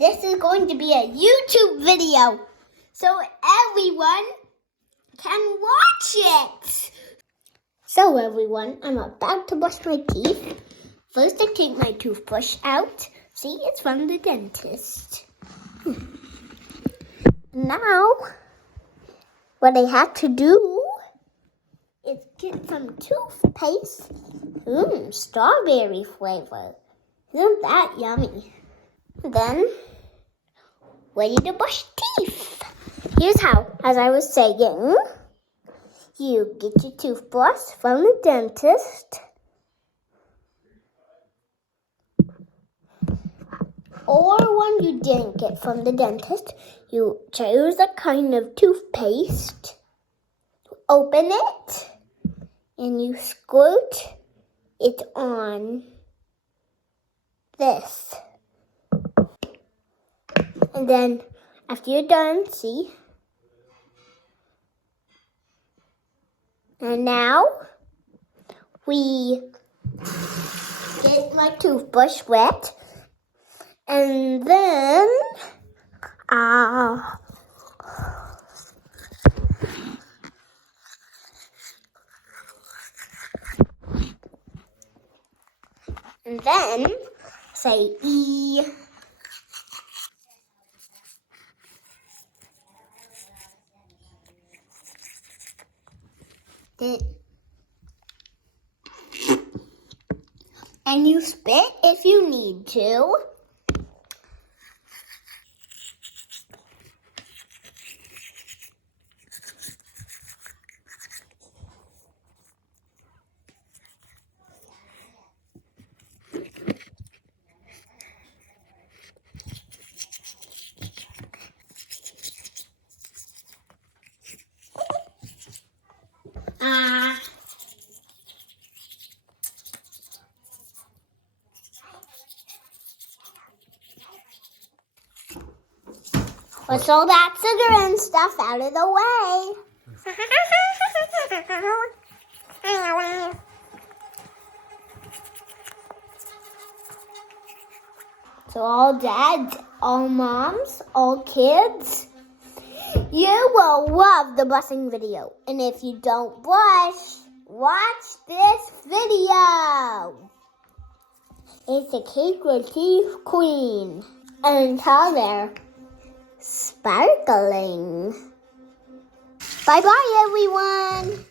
This is going to be a YouTube video, so everyone can watch it. So everyone, I'm about to brush my teeth. First, I take my toothbrush out. See, it's from the dentist. Now, what I have to do is get some toothpaste. Strawberry flavor. Isn't that yummy? Then, ready to brush teeth. Here's how. As I was saying, you get your toothbrush from the dentist. Or when you didn't get from the dentist, you choose a kind of toothpaste. Open it, and you squirt it on this. And then, after you're done, see? And now, we get my toothbrush wet. And then, say E. And you spit if you need to. Let's all that sugar and stuff out of the way. So all dads, all moms, all kids, you will love the brushing video. And if you don't brush, watch this video. It's a cake with teeth queen. And until they're sparkling. Bye-bye, everyone.